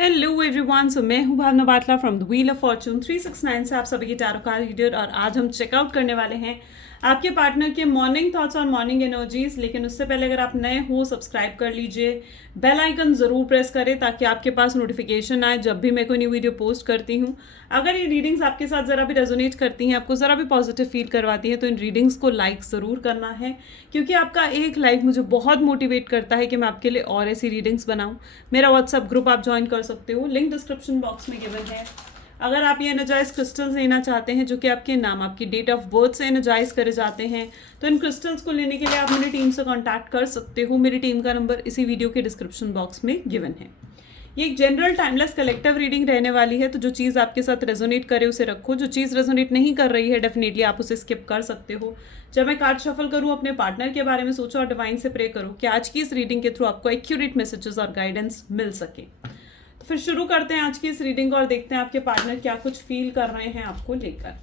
Hello everyone. So मैं हूं Bhavna Batla from the wheel of fortune 369 से आप सभी की टैरो कार्ड रीडर। और आज हम चेकआउट करने वाले हैं आपके पार्टनर के मॉर्निंग थॉट्स और मॉर्निंग एनर्जीज। लेकिन उससे पहले अगर आप नए हो सब्सक्राइब कर लीजिए, बेल आइकन ज़रूर प्रेस करें ताकि आपके पास नोटिफिकेशन आए जब भी मैं कोई न्यू वीडियो पोस्ट करती हूँ। अगर ये रीडिंग्स आपके साथ ज़रा भी रेजोनेट करती हैं, आपको ज़रा भी पॉजिटिव फील करवाती है, तो इन रीडिंग्स को लाइक ज़रूर करना है, क्योंकि आपका एक लाइक मुझे बहुत मोटिवेट करता है कि मैं आपके लिए और ऐसी रीडिंग्स बनाऊँ। मेरा व्हाट्सएप ग्रुप आप ज्वाइन कर सकते हो, लिंक डिस्क्रिप्शन बॉक्स में गिवन है। अगर आप ये एनर्जाइज क्रिस्टल्स लेना चाहते हैं जो कि आपके नाम, आपकी डेट ऑफ बर्थ से एनर्जाइज करे जाते हैं, तो इन क्रिस्टल्स को लेने के लिए आप मेरी टीम से कांटेक्ट कर सकते हो। मेरी टीम का नंबर इसी वीडियो के डिस्क्रिप्शन बॉक्स में गिवन है। ये एक जनरल टाइमलेस कलेक्टिव रीडिंग रहने वाली है, तो जो चीज़ आपके साथ रेजोनेट करे उसे रखो, जो चीज़ रेजोनेट नहीं कर रही है डेफिनेटली आप उसे स्किप कर सकते हो। जब मैं कार्ड शफल करूँ, अपने पार्टनर के बारे में सोचो और डिवाइन से प्रे करो कि आज की इस रीडिंग के थ्रू आपको एक्यूरेट मैसेजेस और गाइडेंस मिल सके। तो फिर शुरू करते हैं आज की इस रीडिंग को और देखते हैं आपके पार्टनर क्या कुछ फील कर रहे हैं आपको लेकर।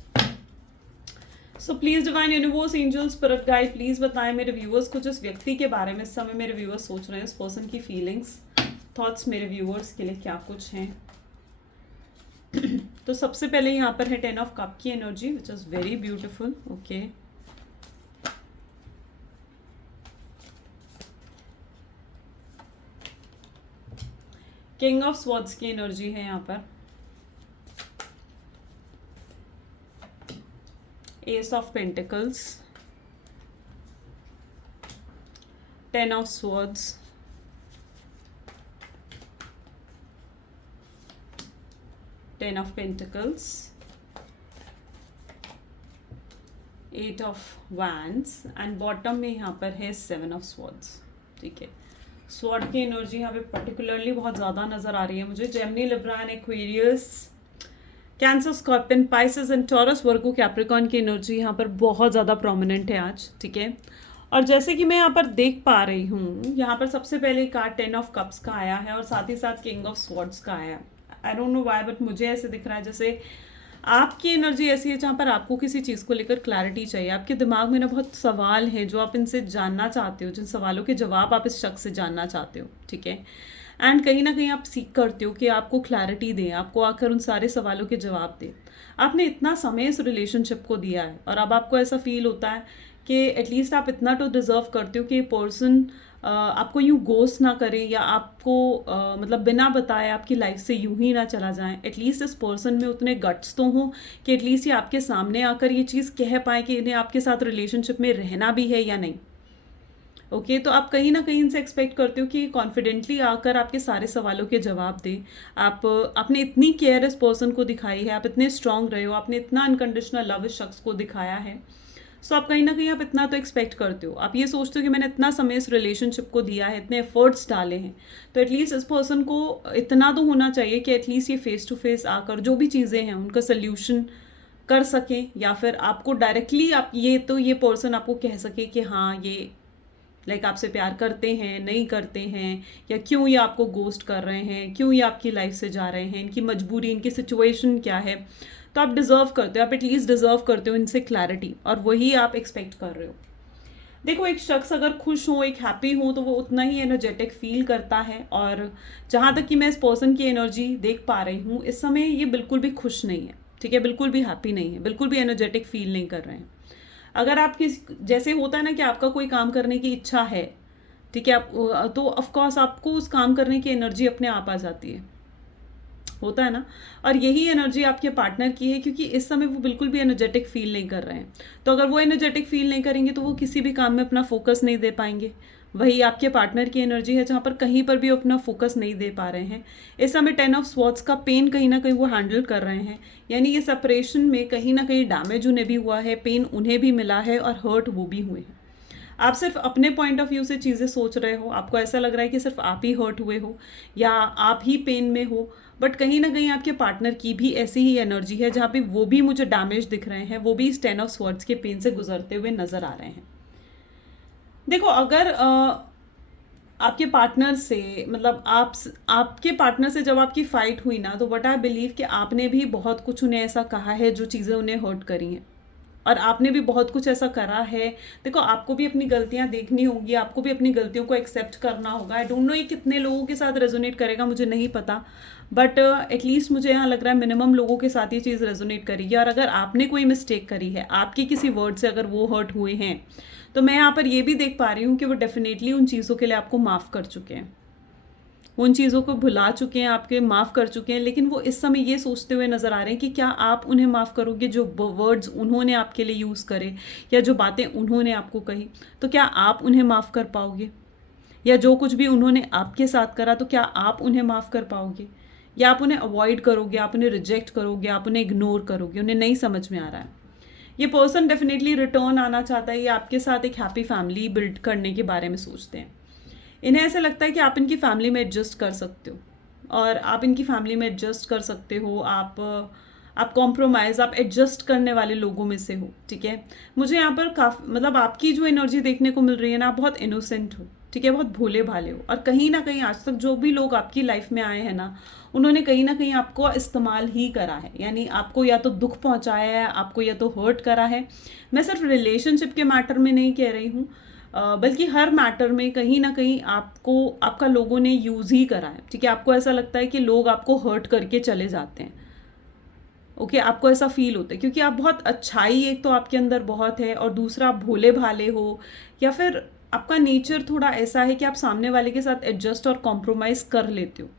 So please divine universe, angels, spirit guide, please बताएं मेरे व्यूअर्स को जिस व्यक्ति के बारे में इस समय मेरे व्यूअर्स सोच रहे हैं, उस पर्सन की फीलिंग्स, थॉट्स मेरे व्यूअर्स के लिए क्या कुछ हैं। तो सबसे पहले यहाँ पर है 10 ऑफ कप की energy which is very beautiful. Okay, king of swords की एनर्जी है यहाँ पर, S of pentacles, 10 of swords, ten of pentacles, 8 of wands and bottom में यहाँ पर है 7 ऑफ स्वॉर्ड्स। ठीक है, स्वॉर्ड की एनर्जी यहाँ पे पर्टिकुलरली बहुत ज़्यादा नजर आ रही है मुझे। Gemini, Libra and Aquarius, cancer, scorpion, Pisces and taurus, Virgo, Capricorn की एनर्जी यहाँ पर बहुत ज़्यादा प्रोमिनेंट है आज। ठीक है, और जैसे कि मैं यहाँ पर देख पा रही हूँ, यहाँ पर सबसे पहले कार्ड 10 ऑफ कप्स का आया है और साथ ही साथ किंग ऑफ स्वॉर्ड्स का आया है। I don't know why, but मुझे ऐसे दिख रहा है जैसे आपकी एनर्जी ऐसी है जहाँ पर आपको किसी चीज़ को लेकर क्लैरिटी चाहिए। आपके दिमाग में ना बहुत सवाल हैं जो आप इनसे जानना चाहते हो, जिन सवालों के जवाब आप इस शख्स से जानना चाहते हो। ठीक है, एंड कहीं ना कहीं आप सीख करते हो कि आपको क्लैरिटी दें, आपको आकर उन सारे सवालों के जवाब दें। आपने इतना समय इस रिलेशनशिप को दिया है और अब आपको ऐसा फील होता है कि एटलीस्ट आप इतना तो डिजर्व करते हो कि पर्सन आपको यूँ गोस्ट ना करे या आपको मतलब बिना बताए आपकी लाइफ से यूं ही ना चला जाए। एटलीस्ट इस पर्सन में उतने गट्स तो हों कि एटलीस्ट ये आपके सामने आकर ये चीज़ कह पाए कि इन्हें आपके साथ रिलेशनशिप में रहना भी है या नहीं। ओके, तो आप कहीं ना कहीं इनसे एक्सपेक्ट करते हो कि कॉन्फिडेंटली आकर आपके सारे सवालों के जवाब दे। आपने इतनी केयर इस पर्सन को दिखाई है, आप इतने स्ट्रांग रहे हो, आपने इतना अनकंडीशनल लव इस शख्स को दिखाया है। सो आप कहीं ना कहीं आप इतना तो एक्सपेक्ट करते हो, आप ये सोचते हो कि मैंने इतना समय इस रिलेशनशिप को दिया है, इतने एफर्ट्स डाले हैं, तो एटलीस्ट इस पर्सन को इतना तो होना चाहिए कि एटलीस्ट ये फेस टू फेस आकर जो भी चीज़ें हैं उनका सोल्यूशन कर सकें, या फिर आपको डायरेक्टली आप ये पर्सन आपको कह सके कि हाँ ये लाइक आपसे प्यार करते हैं, नहीं करते हैं, या क्यों ये आपको गोस्ट कर रहे हैं, क्यों ये आपकी लाइफ से जा रहे हैं, इनकी मजबूरी, इनकी सिचुएशन क्या है। तो आप डिजर्व करते हो, आप एटलीस्ट डिजर्व करते हो इनसे क्लैरिटी, और वही आप एक्सपेक्ट कर रहे हो। देखो, एक शख्स अगर खुश हो, एक हैप्पी हो, तो वो उतना ही एनर्जेटिक फील करता है। और जहाँ तक कि मैं इस पर्सन की एनर्जी देख पा रही हूँ, इस समय ये बिल्कुल भी खुश नहीं है। ठीक है, बिल्कुल भी हैप्पी नहीं है, बिल्कुल भी एनर्जेटिक फील नहीं कर रहे हैं। अगर आप किस जैसे होता है ना कि आपका कोई काम करने की इच्छा है, ठीक है, आप तो ऑफकोर्स आपको उस काम करने की एनर्जी अपने आप आ जाती है, होता है ना। और यही एनर्जी आपके पार्टनर की है, क्योंकि इस समय वो बिल्कुल भी एनर्जेटिक फील नहीं कर रहे हैं। तो अगर वो एनर्जेटिक फील नहीं करेंगे तो वो किसी भी काम में अपना फोकस नहीं दे पाएंगे। वही आपके पार्टनर की एनर्जी है जहाँ पर कहीं पर भी अपना फोकस नहीं दे पा रहे हैं। इस समय 10 ऑफ स्वॉर्ड्स का पेन कहीं ना कहीं वो हैंडल कर रहे हैं, यानी ये सेपरेशन में कहीं ना कहीं डैमेज उन्हें भी हुआ है, पेन उन्हें भी मिला है और हर्ट वो भी हुए हैं। आप सिर्फ अपने पॉइंट ऑफ व्यू से चीज़ें सोच रहे हो, आपको ऐसा लग रहा है कि सिर्फ आप ही हर्ट हुए हो या आप ही पेन में हो, बट कहीं ना कहीं आपके पार्टनर की भी ऐसी ही एनर्जी है जहाँ पे वो भी मुझे डैमेज दिख रहे हैं, वो भी इस 10 ऑफ स्वॉर्ड्स के पेन से गुजरते हुए नजर आ रहे हैं। देखो, अगर आपके पार्टनर से मतलब आपके पार्टनर से जब आपकी फाइट हुई ना, तो व्हाट आई बिलीव कि आपने भी बहुत कुछ उन्हें ऐसा कहा है जो चीज़ें उन्हें हर्ट करी हैं। और आपने भी बहुत कुछ ऐसा करा है। देखो, आपको भी अपनी गलतियां देखनी होंगी, आपको भी अपनी गलतियों को एक्सेप्ट करना होगा। आई डोंट नो ये कितने लोगों के साथ रेजोनेट करेगा, मुझे नहीं पता, बट एटलीस्ट मुझे यहाँ लग रहा है मिनिमम लोगों के साथ ये चीज़ रेजोनेट करेगी। और अगर आपने कोई मिस्टेक करी है, आपके किसी वर्ड से अगर वो हर्ट हुए हैं, तो मैं यहाँ पर ये भी देख पा रही हूँ कि वो डेफिनेटली उन चीज़ों के लिए आपको माफ़ कर चुके हैं, उन चीज़ों को भुला चुके हैं, आपके माफ़ कर चुके हैं। लेकिन वो इस समय ये सोचते हुए नज़र आ रहे हैं कि क्या आप उन्हें माफ़ करोगे, जो वर्ड्स उन्होंने आपके लिए यूज़ करे या जो बातें उन्होंने आपको कही, तो क्या आप उन्हें माफ़ कर पाओगे? या जो कुछ भी उन्होंने आपके साथ करा, तो क्या आप उन्हें माफ़ कर पाओगे? या आप उन्हें अवॉइड करोगे, आप उन्हें रिजेक्ट करोगे, आप उन्हें इग्नोर करोगे? उन्हें नहीं समझ में आ रहा है। ये पर्सन डेफिनेटली रिटर्न आना चाहता है, ये आपके साथ एक हैप्पी फैमिली बिल्ड करने के बारे में सोचते हैं। इन्हें ऐसा लगता है कि आप इनकी फैमिली में एडजस्ट कर सकते हो, और आप इनकी फैमिली में एडजस्ट कर सकते हो। आप कॉम्प्रोमाइज़, आप एडजस्ट करने वाले लोगों में से हो, ठीक है। मुझे यहाँ पर काफ़ी, मतलब आपकी जो एनर्जी देखने को मिल रही है ना, आप बहुत इनोसेंट हो, ठीक है, बहुत भोले भाले हो। और कहीं ना कहीं आज तक जो भी लोग आपकी लाइफ में आए हैं ना, उन्होंने कहीं ना कहीं आपको इस्तेमाल ही करा है, यानी आपको या तो दुख पहुंचाया है, आपको या तो हर्ट करा है। मैं सिर्फ रिलेशनशिप के मैटर में नहीं कह रही हूँ, बल्कि हर मैटर में कहीं ना कहीं आपको, आपका लोगों ने यूज़ ही करा है, ठीक है। आपको ऐसा लगता है कि लोग आपको हर्ट करके चले जाते हैं, ओके, आपको ऐसा फील होता है, क्योंकि आप बहुत अच्छाई एक तो आपके अंदर बहुत है, और दूसरा आप भोले भाले हो, या फिर आपका नेचर थोड़ा ऐसा है कि आप सामने वाले के साथ एडजस्ट और कॉम्प्रोमाइज़ कर लेते हो।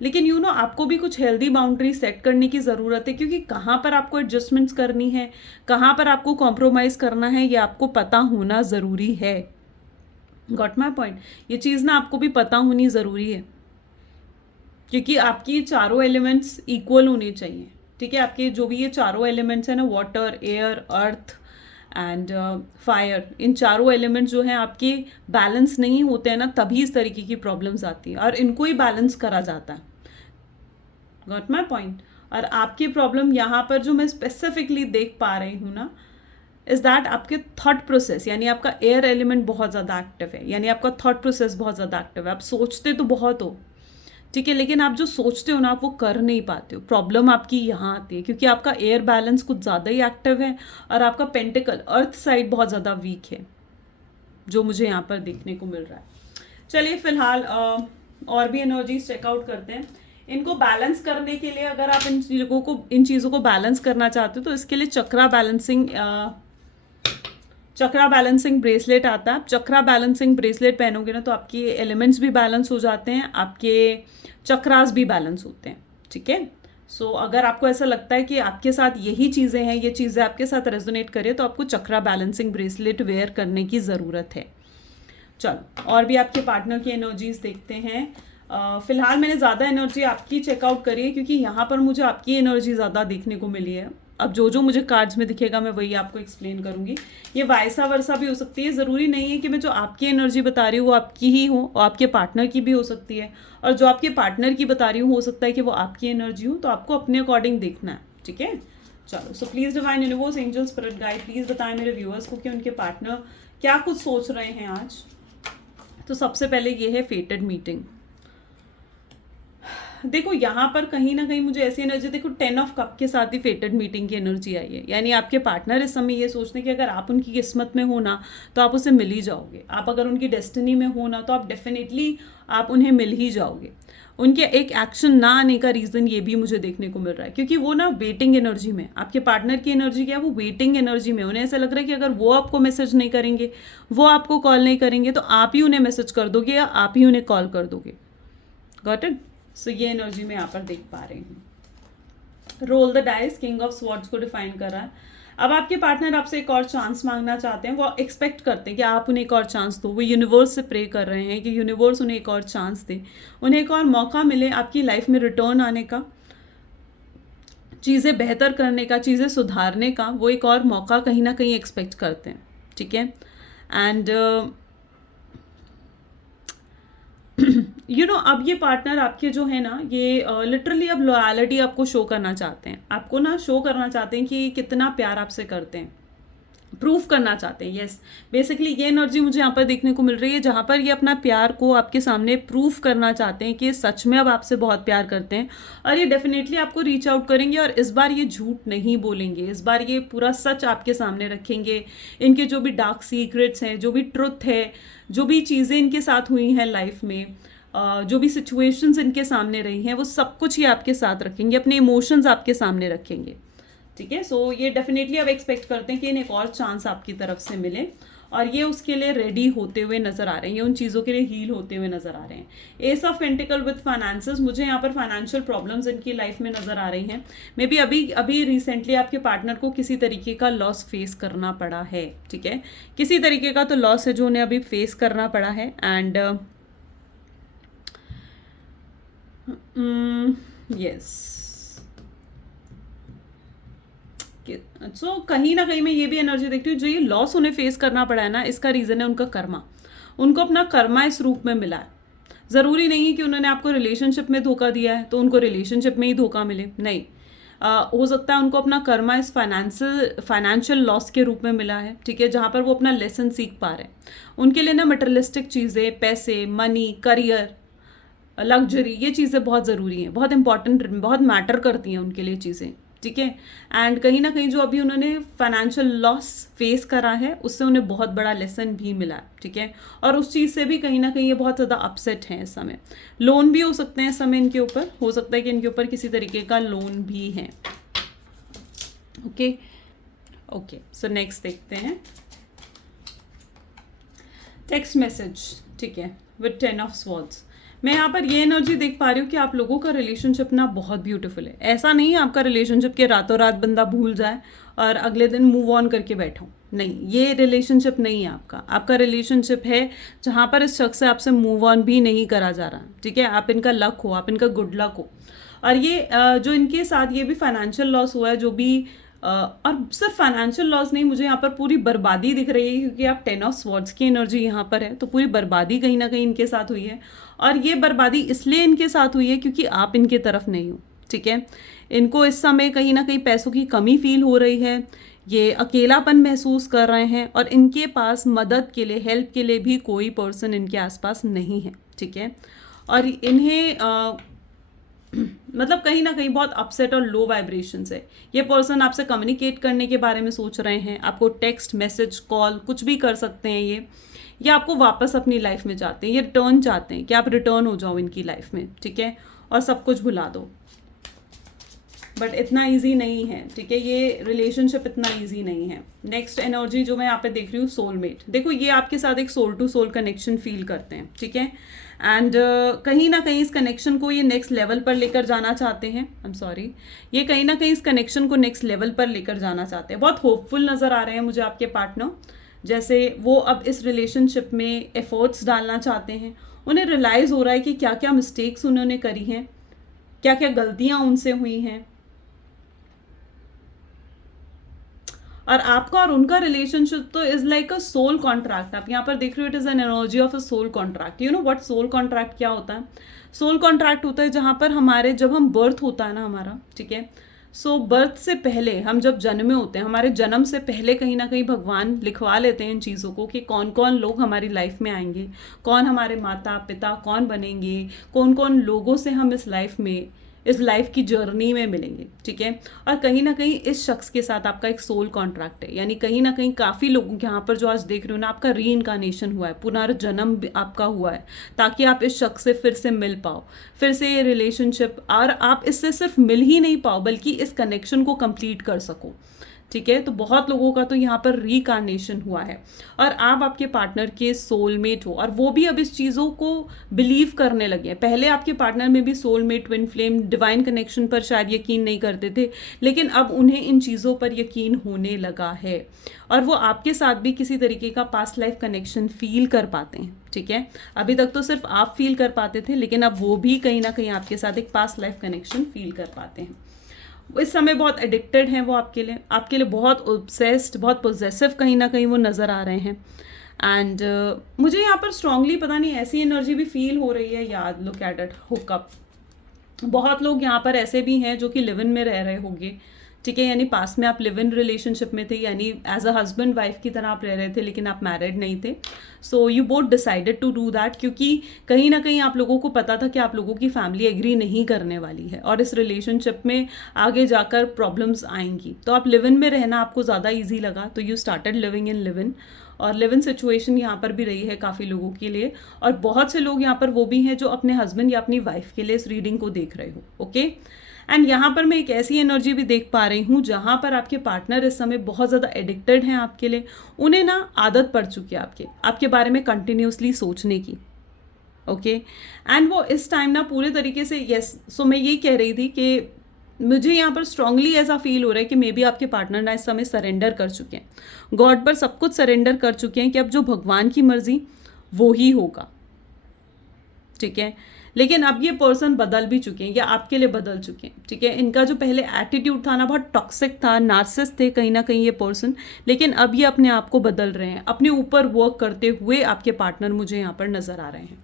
लेकिन यू नो, आपको भी कुछ हेल्दी बाउंड्री सेट करने की ज़रूरत है, क्योंकि कहाँ पर आपको एडजस्टमेंट्स करनी है, कहाँ पर आपको कॉम्प्रोमाइज़ करना है, ये आपको पता होना ज़रूरी है। Got my point? ये चीज़ ना आपको भी पता होनी ज़रूरी है, क्योंकि आपकी चारों एलिमेंट्स इक्वल होने चाहिए, ठीक है। आपके जो भी ये चारों एलिमेंट्स हैं ना, water, air, earth and fire, इन चारों एलिमेंट्स जो हैं आपके बैलेंस नहीं होते हैं ना, तभी इस तरीके की प्रॉब्लम्स आती है, और इनको ही बैलेंस करा जाता है। Got my point? और आपकी प्रॉब्लम यहाँ पर जो मैं स्पेसिफिकली देख पा रही हूँ ना, इज दैट आपके थॉट प्रोसेस, यानी आपका एयर एलिमेंट बहुत ज़्यादा एक्टिव है, यानी आपका थॉट प्रोसेस बहुत ज़्यादा एक्टिव है। आप सोचते तो बहुत हो, ठीक है, लेकिन आप जो सोचते हो ना, आप वो कर नहीं पाते हो। प्रॉब्लम आपकी यहाँ आती है क्योंकि आपका एयर बैलेंस कुछ ज़्यादा ही एक्टिव है, और आपका पेंटिकल, अर्थ साइड बहुत ज़्यादा वीक है, जो मुझे यहाँ पर देखने को मिल रहा है। चलिए फिलहाल और भी एनर्जीज चेकआउट करते हैं। इनको बैलेंस करने के लिए, अगर आप इन चीज़ों को बैलेंस करना चाहते हो, तो इसके लिए चक्रा बैलेंसिंग ब्रेसलेट आता है। आप चक्रा बैलेंसिंग ब्रेसलेट पहनोगे ना, तो आपके एलिमेंट्स भी बैलेंस हो जाते हैं, आपके चक्रास भी बैलेंस होते हैं, ठीक है। सो अगर आपको ऐसा लगता है कि आपके साथ यही चीज़ें हैं, ये चीज़ें आपके साथ रेजोनेट करें, तो आपको चक्रा बैलेंसिंग ब्रेसलेट वेयर करने की ज़रूरत है। चलो, और भी आपके पार्टनर की एनर्जीज देखते हैं। फिलहाल मैंने ज़्यादा एनर्जी आपकी चेकआउट करी है, क्योंकि यहाँ पर मुझे आपकी एनर्जी ज़्यादा देखने को मिली है। अब जो जो मुझे कार्ड्स में दिखेगा, मैं वही आपको एक्सप्लेन करूंगी। ये वाइसा वर्सा भी हो सकती है, ज़रूरी नहीं है कि मैं जो आपकी एनर्जी बता रही हूँ वो आपकी ही हो, और आपके पार्टनर की भी हो सकती है, और जो आपके पार्टनर की बता रही हूँ हो सकता है कि वो आपकी एनर्जी हो। तो आपको अपने अकॉर्डिंग देखना है, ठीक है। चलो, सो please divine universe, angel, spirit guide, please बताएं मेरे व्यूअर्स को कि उनके पार्टनर क्या कुछ सोच रहे हैं आज। तो सबसे पहले ये है फेटेड मीटिंग। देखो, यहाँ पर कहीं ना कहीं मुझे ऐसी एनर्जी, देखो 10 ऑफ कप के साथ ही फेटेड मीटिंग की एनर्जी आई है, यानी आपके पार्टनर इस समय ये सोचते हैं कि अगर आप उनकी किस्मत में हो ना, तो आप उसे मिल ही जाओगे। आप अगर उनकी डेस्टिनी में हो ना, तो आप डेफिनेटली आप उन्हें मिल ही जाओगे। उनके एक एक्शन ना आने का रीज़न ये भी मुझे देखने को मिल रहा है, क्योंकि वो ना वेटिंग एनर्जी में, आपके पार्टनर की एनर्जी क्या है, वो वेटिंग एनर्जी में। उन्हें ऐसा लग रहा है कि अगर वो आपको मैसेज नहीं करेंगे, वो आपको कॉल नहीं करेंगे, तो आप ही उन्हें मैसेज कर दोगे या आप ही उन्हें कॉल कर दोगे। Got it? सो ये एनर्जी मैं यहाँ पर देख पा रही हूँ। Role the dice, king of swords को डिफाइन कर रहा है। अब आपके पार्टनर आपसे एक और चांस मांगना चाहते हैं, वो एक्सपेक्ट करते हैं कि आप उन्हें एक और चांस दो। वो यूनिवर्स से प्रे कर रहे हैं कि यूनिवर्स उन्हें एक और चांस दे, उन्हें एक और मौका मिले आपकी लाइफ में रिटर्न आने का, चीज़ें बेहतर करने का, चीज़ें सुधारने का। वो एक और मौका कहीं ना कहीं एक्सपेक्ट करते हैं, ठीक है। एंड यू नो, अब ये पार्टनर आपके जो है ना, ये लिटरली अब लॉयलिटी आपको शो करना चाहते हैं, आपको ना शो करना चाहते हैं कि कितना प्यार आपसे करते हैं, प्रूफ करना चाहते हैं। यस, बेसिकली ये एनर्जी मुझे यहाँ पर देखने को मिल रही है, जहाँ पर ये अपना प्यार को आपके सामने प्रूफ करना चाहते हैं कि ये सच में अब आपसे बहुत प्यार करते हैं, और ये डेफिनेटली आपको रीच आउट करेंगे, और इस बार ये झूठ नहीं बोलेंगे, इस बार ये पूरा सच आपके सामने रखेंगे। इनके जो भी डार्क सीक्रेट्स हैं, जो भी ट्रुथ है, जो भी चीज़ें इनके साथ हुई हैं लाइफ में, जो भी सिचुएशंस इनके सामने रही हैं, वो सब कुछ ये आपके साथ रखेंगे, अपने इमोशंस आपके सामने रखेंगे। ठीक है, सो ये डेफिनेटली अब एक्सपेक्ट करते हैं कि इन्हें एक और चांस आपकी तरफ से मिले, और ये उसके लिए रेडी होते हुए नजर आ रहे हैं, ये उन चीज़ों के लिए हील होते हुए नजर आ रहे हैं। S of pentacle with finances, मुझे यहाँ पर फाइनेंशियल प्रॉब्लम्स इनकी लाइफ में नजर आ रही हैं। मे बी अभी रिसेंटली आपके पार्टनर को किसी तरीके का लॉस फेस करना पड़ा है। ठीक है, किसी तरीके का तो लॉस है जो उन्हें अभी फेस करना पड़ा है, एंड यस, सो कहीं ना कहीं मैं ये भी एनर्जी देखती हूँ, जो ये लॉस उन्हें फेस करना पड़ा है ना, इसका रीज़न है उनका कर्मा। उनको अपना कर्मा इस रूप में मिला है। ज़रूरी नहीं है कि उन्होंने आपको रिलेशनशिप में धोखा दिया है तो उनको रिलेशनशिप में ही धोखा मिले, नहीं। हो सकता है उनको अपना कर्मा इस फाइनेंशियल लॉस के रूप में मिला है। ठीक है, जहाँ पर वो अपना लेसन सीख पा रहे हैं। उनके लिए ना मटेरियलिस्टिक चीज़ें, पैसे, मनी, करियर, लग्जरी, ये चीज़ें बहुत ज़रूरी हैं, बहुत इंपॉर्टेंट, बहुत मैटर करती हैं उनके लिए चीज़ें। ठीक है, एंड कहीं ना कहीं जो अभी उन्होंने फाइनेंशियल लॉस फेस करा है, उससे उन्हें बहुत बड़ा लेसन भी मिला है। ठीक है, और उस चीज़ से भी कहीं ना कहीं ये बहुत ज़्यादा अपसेट हैं इस समय। लोन भी हो सकते हैं इस समय इनके ऊपर, हो सकता है कि इनके ऊपर किसी तरीके का लोन भी है। ओके ओके, सो नेक्स्ट देखते हैं टेक्स्ट मैसेज। ठीक है, विद 10 ऑफ स्वॉर्ड्स, मैं यहाँ पर ये एनर्जी देख पा रही हूँ कि आप लोगों का रिलेशनशिप ना बहुत ब्यूटीफुल है। ऐसा नहीं है आपका रिलेशनशिप के रातों रात बंदा भूल जाए और अगले दिन मूव ऑन करके बैठो, नहीं, ये रिलेशनशिप नहीं है आपका। आपका रिलेशनशिप है जहाँ पर इस शख्स से आपसे मूव ऑन भी नहीं करा जा रहा। ठीक है, आप इनका लक हो, आप इनका गुड लक हो। और ये जो इनके साथ ये भी फाइनेंशियल लॉस हुआ है, जो भी और सिर्फ फाइनेंशियल लॉस नहीं, मुझे यहाँ पर पूरी बर्बादी दिख रही है, क्योंकि आप 10 ऑफ स्वॉर्ड्स की एनर्जी यहाँ पर है, तो पूरी बर्बादी कहीं ना कहीं इनके साथ हुई है। और ये बर्बादी इसलिए इनके साथ हुई है क्योंकि आप इनके तरफ नहीं हो। ठीक है, इनको इस समय कहीं ना कहीं पैसों की कमी फील हो रही है, ये अकेलापन महसूस कर रहे हैं, और इनके पास मदद के लिए, हेल्प के लिए भी कोई पर्सन इनके आसपास नहीं है। ठीक है, और इन्हें मतलब कहीं ना कहीं बहुत अपसेट और लो वाइब्रेशंस है। ये पर्सन आपसे कम्युनिकेट करने के बारे में सोच रहे हैं, आपको टेक्स्ट, मैसेज, कॉल कुछ भी कर सकते हैं ये आपको वापस अपनी लाइफ में चाहते हैं, ये रिटर्न चाहते हैं कि आप रिटर्न हो जाओ इनकी लाइफ में। ठीक है, और सब कुछ भुला दो, बट इतना इजी नहीं है। ठीक है, ये रिलेशनशिप इतना इजी नहीं है। नेक्स्ट एनर्जी जो मैं यहाँ पे देख रही हूँ, सोलमेट। देखो, ये आपके साथ एक soul to soul connection feel करते हैं। ठीक है, एंड कहीं ना कहीं इस कनेक्शन को ये नेक्स्ट लेवल पर लेकर जाना चाहते हैं। आई एम सॉरी, ये कहीं ना कहीं इस कनेक्शन को नेक्स्ट लेवल पर लेकर जाना चाहते हैं। बहुत होपफुल नज़र आ रहे हैं मुझे आपके पार्टनर, जैसे वो अब इस रिलेशनशिप में एफर्ट्स डालना चाहते हैं। उन्हें रियलाइज़ हो रहा है कि क्या क्या मिस्टेक्स उन्होंने करी हैं, क्या क्या गलतियाँ उनसे हुई हैं, और आपका और उनका रिलेशनशिप तो is like a soul contract. आप यहाँ पर देख रहे हो, it is an energy of a soul contract. You know what soul contract क्या होता है? सोल कॉन्ट्रैक्ट होता है जहाँ पर हमारे, जब हम बर्थ होता है ना हमारा, ठीक है, सो बर्थ से पहले, हम जब जन्मे होते हैं, हमारे जन्म से पहले कहीं ना कहीं भगवान लिखवा लेते हैं इन चीज़ों को कि कौन कौन लोग हमारी लाइफ में आएंगे, कौन हमारे माता पिता कौन बनेंगे, कौन कौन लोगों से हम इस लाइफ की जर्नी में मिलेंगे। ठीक है, और कहीं ना कहीं इस शख्स के साथ आपका एक सोल कॉन्ट्रैक्ट है, यानी कहीं ना कहीं काफ़ी लोगों के यहाँ पर जो आज देख रहे हो ना, आपका री इनकारनेशन हुआ है, पुनर्जन्म आपका हुआ है, ताकि आप इस शख्स से फिर से मिल पाओ, फिर से ये रिलेशनशिप, और आप इससे सिर्फ मिल ही नहीं पाओ बल्कि इस कनेक्शन को कंप्लीट कर सको। ठीक है, तो बहुत लोगों का तो यहाँ पर रीकार्नेशन हुआ है, और आप आपके पार्टनर के सोलमेट हो, और वो भी अब इस चीज़ों को बिलीव करने लगे हैं। पहले आपके पार्टनर में भी soulmate, twin flame, divine connection पर शायद यकीन नहीं करते थे, लेकिन अब उन्हें इन चीज़ों पर यकीन होने लगा है, और वो आपके साथ भी किसी तरीके का पास्ट लाइफ कनेक्शन फील कर पाते हैं। ठीक है, अभी तक तो सिर्फ आप फील कर पाते थे, लेकिन अब वो भी कहीं ना कहीं आपके साथ एक पास्ट लाइफ कनेक्शन फील कर पाते हैं। इस समय बहुत एडिक्टेड हैं वो आपके लिए बहुत ऑब्सेस्ड, बहुत पोजेसिव कहीं ना कहीं वो नज़र आ रहे हैं। एंड मुझे यहाँ पर स्ट्रांगली पता नहीं ऐसी एनर्जी भी फील हो रही है, याद लुक एट इट, हुकअप। बहुत लोग यहाँ पर ऐसे भी हैं जो कि लिव इन में रह रहे होंगे, ठीक है, यानी पास्ट में आप लिव इन रिलेशनशिप में थे, यानी एज अ हस्बैंड वाइफ की तरह आप रह रहे थे, लेकिन आप मैरिड नहीं थे. So you both decided to do that, क्योंकि कहीं ना कहीं आप लोगों को पता था कि आप लोगों की फैमिली एग्री नहीं करने वाली है और इस रिलेशनशिप में आगे जाकर प्रॉब्लम्स आएंगी. तो आप लिव इन में रहना आपको ज़्यादा ईजी लगा, तो you started living in live in. और लिव इन सिचुएशन यहाँ पर भी रही है काफ़ी लोगों के लिए, और बहुत से लोग यहाँ पर वो भी हैं जो अपने हस्बैंड या अपनी वाइफ के लिए इस रीडिंग को देख रहे हो. ओके, एंड यहाँ पर मैं एक ऐसी एनर्जी भी देख पा रही हूँ जहाँ पर आपके पार्टनर इस समय बहुत ज़्यादा एडिक्टेड हैं आपके लिए. उन्हें ना आदत पड़ चुकी है आपके बारे में कंटिन्यूसली सोचने की. ओके, एंड वो इस टाइम ना पूरे तरीके से सो मैं ये कह रही थी कि मुझे यहाँ पर स्ट्रांगली ऐसा फील हो रहा है कि मे बी आपके पार्टनर ना इस समय सरेंडर कर चुके हैं, गॉड पर सब कुछ सरेंडर कर चुके हैं कि अब जो भगवान की मर्जी वो ही होगा. ठीक है, लेकिन अब ये पर्सन बदल भी चुके हैं या आपके लिए बदल चुके हैं. ठीक है, इनका जो पहले एटीट्यूड था ना बहुत टॉक्सिक था, नार्सिसिस्ट थे कहीं ना कहीं ये पर्सन, लेकिन अब ये अपने आप को बदल रहे हैं, अपने ऊपर वर्क करते हुए आपके पार्टनर मुझे यहाँ पर नजर आ रहे हैं.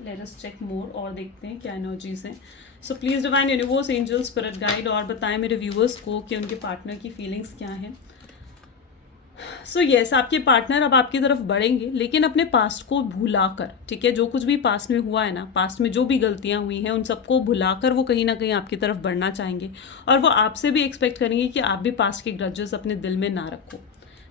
लेट अस चेक मोर, और देखते हैं क्या एनर्जीज हैं. सो please divine universe, angel, spirit guide, और बताएं मेरे व्यूअर्स को कि उनके पार्टनर की फीलिंग्स क्या हैं. सो यस, आपके पार्टनर अब आपकी तरफ बढ़ेंगे, लेकिन अपने पास्ट को भुलाकर. ठीक है, जो कुछ भी पास्ट में हुआ है ना, पास्ट में जो भी गलतियां हुई हैं उन सबको भुलाकर वो कहीं ना कहीं आपकी तरफ बढ़ना चाहेंगे, और वो आपसे भी एक्सपेक्ट करेंगे कि आप भी पास्ट के ग्रजेस अपने दिल में ना रखो.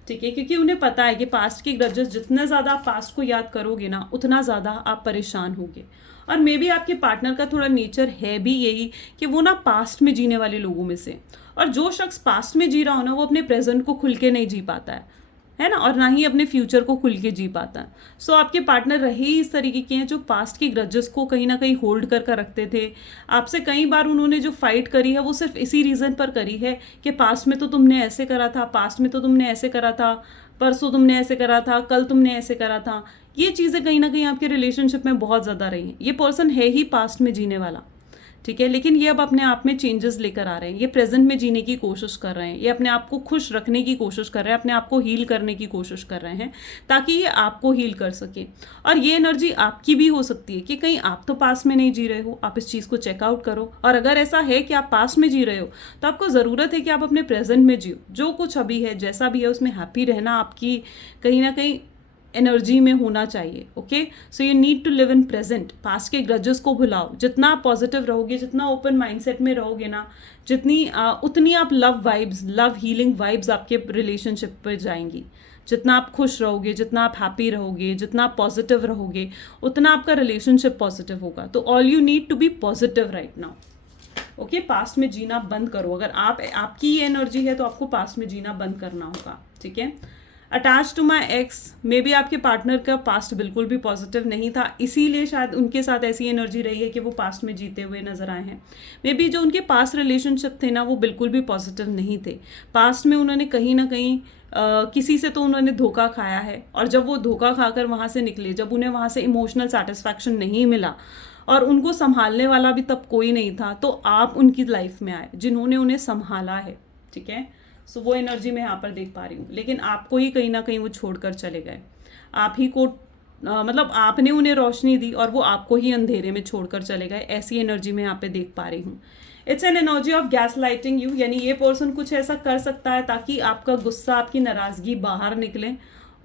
ठीक है, क्योंकि उन्हें पता है कि पास्ट के ग्रजेस जितने ज़्यादा आप पास्ट को याद करोगे ना, उतना ज़्यादा आप परेशान होगे. और मे बी आपके पार्टनर का थोड़ा नेचर है भी यही कि वो ना पास्ट में जीने वाले लोगों में से, और जो शख्स पास्ट में जी रहा हो ना वो अपने प्रेजेंट को खुल के नहीं जी पाता है ना, और ना ही अपने फ्यूचर को खुल के जी पाता है. सो आपके पार्टनर रहे ही इस तरीके के हैं जो पास्ट के ग्रजेस को कहीं ना कहीं होल्ड कर रखते थे आपसे. कई बार उन्होंने जो फाइट करी है वो सिर्फ इसी रीज़न पर करी है कि पास्ट में तो तुमने ऐसे करा था, पास्ट में तो तुमने ऐसे करा था, परसों तुमने ऐसे करा था, कल तुमने ऐसे करा था. ये चीज़ें कहीं ना कहीं आपके रिलेशनशिप में बहुत ज़्यादा रही हैं. ये पर्सन है ही पास्ट में जीने वाला. ठीक है, लेकिन ये अब अपने आप में चेंजेस लेकर आ रहे हैं, ये प्रेजेंट में जीने की कोशिश कर रहे हैं, ये अपने आप को खुश रखने की कोशिश कर रहे हैं, अपने आप को हील करने की कोशिश कर रहे हैं ताकि ये आपको हील कर सके. और ये एनर्जी आपकी भी हो सकती है कि कहीं आप तो पास्ट में नहीं जी रहे हो. आप इस चीज़ को चेकआउट करो, और अगर ऐसा है कि आप पास्ट में जी रहे हो तो आपको ज़रूरत है कि आप अपने प्रेजेंट में जियो. जो कुछ अभी है, जैसा भी है, उसमें हैप्पी रहना आपकी कहीं ना कहीं एनर्जी में होना चाहिए. Okay, so you need to live in present. Past के ग्रजेस को भुलाओ. जितना आप पॉजिटिव रहोगे, जितना ओपन माइंडसेट में रहोगे ना, उतनी आप love vibes, love healing vibes आपके रिलेशनशिप पर जाएंगी. जितना आप खुश रहोगे, जितना आप हैप्पी रहोगे, जितना आप पॉजिटिव रहोगे, उतना आपका रिलेशनशिप पॉजिटिव होगा. तो all you need to be positive right now. Okay, past में जीना बंद करो. अगर आपकी ये एनर्जी है तो आपको पास्ट में जीना बंद करना होगा. ठीक है, attach to my ex, maybe आपके पार्टनर का पास्ट बिल्कुल भी पॉजिटिव नहीं था, इसीलिए शायद उनके साथ ऐसी एनर्जी रही है कि वो पास्ट में जीते हुए नजर आए हैं. मे बी जो उनके पास्ट रिलेशनशिप थे ना वो बिल्कुल भी पॉजिटिव नहीं थे. पास्ट में उन्होंने कहीं ना कहीं किसी से तो उन्होंने धोखा खाया है, और जब वो धोखा खाकर वहाँ से निकले, जब उन्हें वहाँ से इमोशनल सेटिस्फैक्शन नहीं मिला और उनको संभालने वाला भी तब कोई नहीं था, तो आप उनकी लाइफ में आए जिन्होंने उन्हें संभाला है. ठीक है, सो वो एनर्जी मैं यहाँ पर देख पा रही हूँ. लेकिन आपको ही कहीं ना कहीं वो छोड़कर चले गए. आप ही को मतलब आपने उन्हें रोशनी दी और वो आपको ही अंधेरे में छोड़कर चले गए. ऐसी एनर्जी मैं यहाँ पे देख पा रही हूँ. It's an energy of gas lighting you, यानी ये पर्सन कुछ ऐसा कर सकता है ताकि आपका गुस्सा, आपकी नाराज़गी बाहर निकले,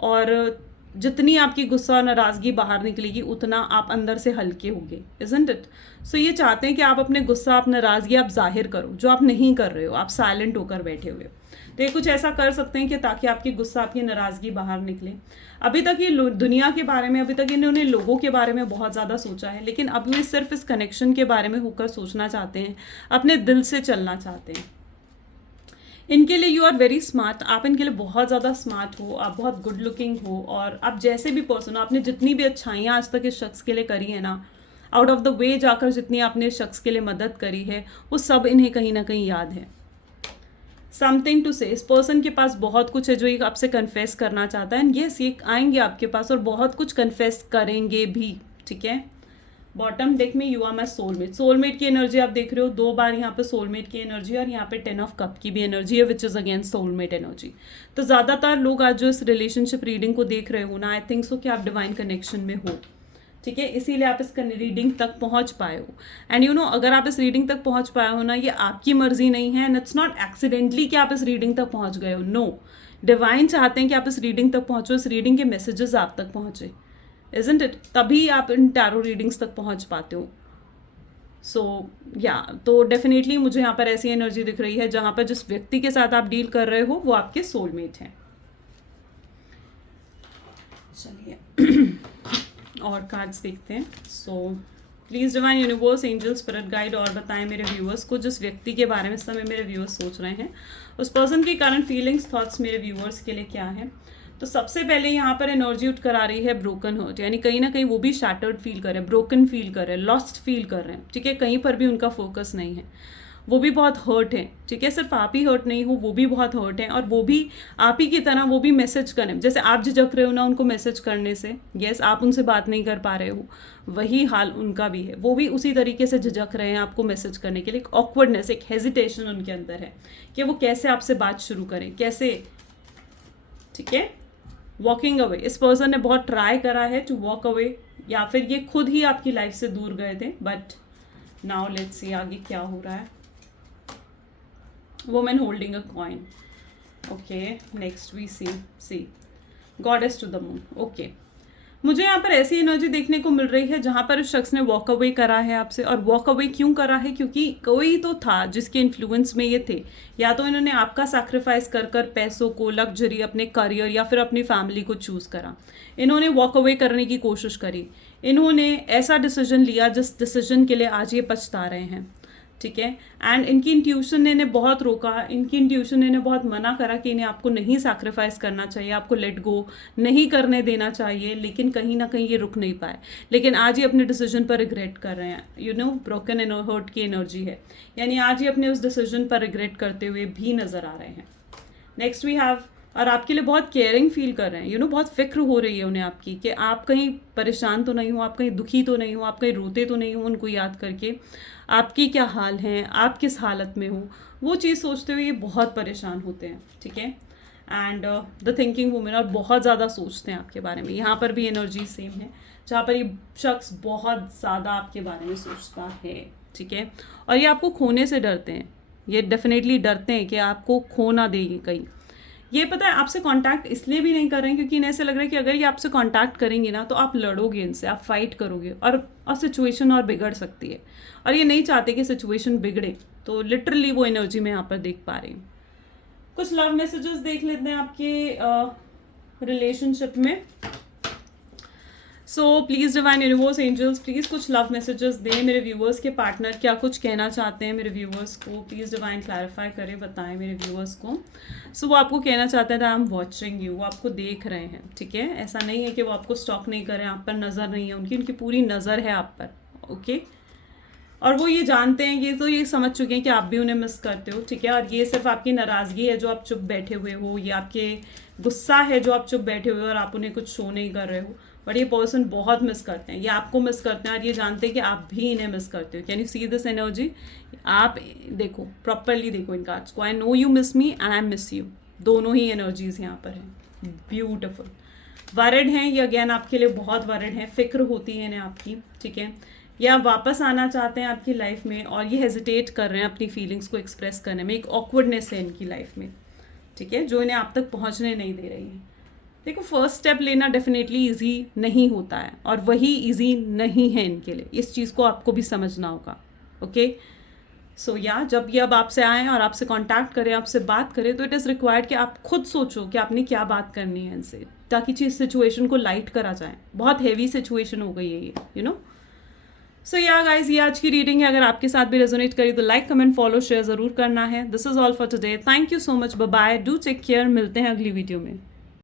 और जितनी आपकी गुस्सा और नाराज़गी बाहर निकलेगी उतना आप अंदर से हल्के होंगे. Isn't it? सो ये चाहते हैं कि आप अपने गुस्सा, आप नाराज़गी आप जाहिर करो, जो आप नहीं कर रहे हो. आप साइलेंट होकर बैठे हुए हो. तो ये कुछ ऐसा कर सकते हैं कि ताकि आपकी गुस्सा, आपकी नाराज़गी बाहर निकले. अभी तक ये दुनिया के बारे में, अभी तक इन्होंने लोगों के बारे में बहुत ज़्यादा सोचा है, लेकिन अब ये सिर्फ इस कनेक्शन के बारे में होकर सोचना चाहते हैं, अपने दिल से चलना चाहते हैं. इनके लिए यू आर वेरी स्मार्ट. आप इनके लिए बहुत ज़्यादा स्मार्ट हो, आप बहुत गुड लुकिंग हो, और आप जैसे भी पर्सन हो, आपने जितनी भी अच्छाइयाँ आज तक इस शख्स के लिए करी है ना, आउट ऑफ द वे जाकर जितनी आपने इस शख्स के लिए मदद करी है, वो सब इन्हें कहीं ना कहीं याद है. समथिंग टू से, इस पर्सन के पास बहुत कुछ है जो एक आपसे कन्फेस करना चाहता है. एंड यस, ये आएंगे आपके पास और बहुत कुछ कन्फेस करेंगे भी. ठीक है, बॉटम डेक में you are my soulmate. Soulmate की एनर्जी आप देख रहे हो, 2 बार यहाँ पे सोलमेट की एनर्जी, और यहाँ पे 10 ऑफ कप की भी एनर्जी है, which is against soulmate energy. तो ज़्यादातर लोग आज जो इस रिलेशनशिप रीडिंग को देख रहे हो ना, आई थिंक सो कि आप डिवाइन कनेक्शन में हो. ठीक है, इसीलिए आप इस रीडिंग तक पहुंच पाए हो। एंड यू नो, अगर आप इस रीडिंग तक पहुंच पाए हो ना, ये आपकी मर्जी नहीं है, एंड इट्स नॉट एक्सीडेंटली कि आप इस रीडिंग तक पहुंच गए हो। नो, डिवाइन चाहते हैं कि आप इस रीडिंग तक पहुंचो, इस रीडिंग के मैसेजेस आप तक पहुंचे, इजंट इट? तभी आप इन टैरो रीडिंग्स तक पहुंच पाते हो। सो तो डेफिनेटली मुझे यहाँ पर ऐसी एनर्जी दिख रही है जहाँ पर जिस व्यक्ति के साथ आप डील कर रहे हो वो आपके सोलमेट हैं। चलिए और कार्ड्स देखते हैं। सो please divine universe, angel, spirit guide और बताएं मेरे व्यूअर्स को, जिस व्यक्ति के बारे में इस समय मेरे व्यूअर्स सोच रहे हैं, उस पर्सन की करंट फीलिंग्स, थॉट्स मेरे व्यूअर्स के लिए क्या है। तो सबसे पहले यहाँ पर एनर्जी उठ कर आ रही है ब्रोकन हर्ट, यानी कहीं ना कहीं वो भी शैटर्ड फील कर रहे हैं, ब्रोकन फील कर रहे हैं, लॉस्ट फील कर रहे हैं। ठीक है, कहीं पर भी उनका फोकस नहीं है, वो भी बहुत हर्ट है। ठीक है, सिर्फ आप ही हर्ट नहीं हो, वो भी बहुत हर्ट है, और वो भी आप ही की तरह वो भी मैसेज करें, जैसे आप झिझक रहे हो ना उनको मैसेज करने से, यस आप उनसे बात नहीं कर पा रहे हो, वही हाल उनका भी है। वो भी उसी तरीके से झिझक रहे हैं आपको मैसेज करने के लिए। एक ऑकवर्डनेस, एक हेजिटेशन उनके अंदर है कि वो कैसे आपसे बात शुरू करें, कैसे। ठीक है, वॉकिंग अवे, इस पर्सन ने बहुत ट्राई करा है टू वॉक अवे, या फिर ये खुद ही आपकी लाइफ से दूर गए थे। बट नाउ लेट्स सी आगे क्या हो रहा है। Women holding a coin, okay. Next we see goddess to the moon, okay. मुझे यहाँ पर ऐसी एनर्जी देखने को मिल रही है जहाँ पर उस शख्स ने वॉक अवे करा है आपसे। और वॉक अवे क्यों करा है? क्योंकि कोई तो था जिसके इन्फ्लुएंस में ये थे, या तो इन्होंने आपका सैक्रिफाइस कर कर पैसों को, लग्जरी, अपने करियर या फिर अपनी फैमिली को चूज़ करा। इन्होंने वॉक अवे करने की कोशिश करी, इन्होंने ऐसा डिसीजन लिया जिस डिसीजन के लिए आज ये पछता रहे हैं। ठीक है, एंड इनकी इंट्यूशन ने इन्हें बहुत रोका, इनकी इंट्यूशन ने इन्हें बहुत मना करा कि इन्हें आपको नहीं सैक्रिफाइस करना चाहिए, आपको लेट गो नहीं करने देना चाहिए, लेकिन कहीं ना कहीं ये रुक नहीं पाए। लेकिन आज ये अपने डिसीजन पर रिग्रेट कर रहे हैं। You know, broken and hurt की एनर्जी है, यानी आज ये अपने उस डिसीजन पर रिग्रेट करते हुए भी नजर आ रहे हैं। नेक्स्ट वी हैव, और आपके लिए बहुत केयरिंग फील कर रहे हैं। यू नो, बहुत फिक्र हो रही है उन्हें आपकी कि आप कहीं परेशान तो नहीं हो, आप कहीं दुखी तो नहीं हो, आप कहीं रोते तो नहीं हो उनको याद करके, आपकी क्या हाल है, आप किस हालत में हो, वो चीज़ सोचते हुए ये बहुत परेशान होते हैं। ठीक है, एंड द थिंकिंग वुमेन, और बहुत ज़्यादा सोचते हैं आपके बारे में। यहाँ पर भी एनर्जी सेम है जहाँ पर ये शख्स बहुत ज़्यादा आपके बारे में सोचता है। ठीक है, और ये आपको खोने से डरते हैं, ये डेफिनेटली डरते हैं कि आपको खो ना देंगे कहीं। ये पता है आपसे कांटेक्ट इसलिए भी नहीं कर रहे हैं क्योंकि इन्हें ऐसा लग रहा है कि अगर ये आपसे कांटेक्ट करेंगे ना तो आप लड़ोगे इनसे, आप फाइट करोगे, और सिचुएशन और बिगड़ सकती है, और ये नहीं चाहते कि सिचुएशन बिगड़े। तो लिटरली वो एनर्जी मैं यहाँ पर देख पा रही हूँ। कुछ लव मैसेजेस देख लेते हैं आपके रिलेशनशिप में। So please divine universe, angels, please कुछ लव मैसेजेस दें मेरे व्यूअर्स के पार्टनर क्या कुछ कहना चाहते हैं मेरे व्यूअर्स को। प्लीज़ डिवाइन क्लैरिफाई करें, बताएं मेरे व्यूअर्स को। सो वो आपको कहना चाहते हैं आई एम वॉचिंग यू, वो आपको देख रहे हैं। ठीक है, ऐसा नहीं है कि वो आपको स्टॉक नहीं कर रहे हैं, आप पर नज़र नहीं है उनकी पूरी नज़र है आप पर। ओके, और वो ये जानते हैं, ये समझ चुके हैं कि आप भी उन्हें मिस करते हो। ठीक है, और ये सिर्फ आपकी नाराज़गी है जो आप चुप बैठे हुए हो, ये आपके गुस्सा है जो आप चुप बैठे हुए हो और आप उन्हें कुछ शो नहीं कर रहे हो। बट ये पर्सन बहुत मिस करते हैं, ये आपको मिस करते हैं, और ये जानते हैं कि आप भी इन्हें मिस करते हो। Can you see this energy? आप देखो, प्रॉपरली देखो इन कार्ड्स को। I know you miss me and I miss you, दोनों ही एनर्जीज यहाँ पर हैं। ब्यूटिफुल। वरिड हैं ये, अगेन आपके लिए बहुत वरिड हैं, फिक्र होती है इन्हें आपकी। ठीक है, या वापस आना चाहते हैं आपकी लाइफ में, और ये हेजिटेट कर रहे हैं अपनी फीलिंग्स को एक्सप्रेस करने में। एक ऑकवर्डनेस है इनकी लाइफ में, ठीक है, जो इन्हें आप तक पहुंचने नहीं दे रही है। देखो, फर्स्ट स्टेप लेना डेफिनेटली इजी नहीं होता है, और वही इजी नहीं है इनके लिए, इस चीज़ को आपको भी समझना होगा। ओके, सो या जब ये अब आपसे आएँ और आपसे कांटेक्ट करें, आपसे बात करें, तो इट इज़ रिक्वायर्ड कि आप खुद सोचो कि आपने क्या बात करनी है इनसे, ताकि चीज़ सिचुएशन को लाइट करा जाए। बहुत हैवी सिचुएशन हो गई है ये, you know. So yeah guys, ये आज की रीडिंग है। अगर आपके साथ भी रेजोनेट करी तो लाइक, कमेंट, फॉलो, शेयर ज़रूर करना है। This is all for today. Thank you so much, bye bye, do take care. मिलते हैं अगली वीडियो में।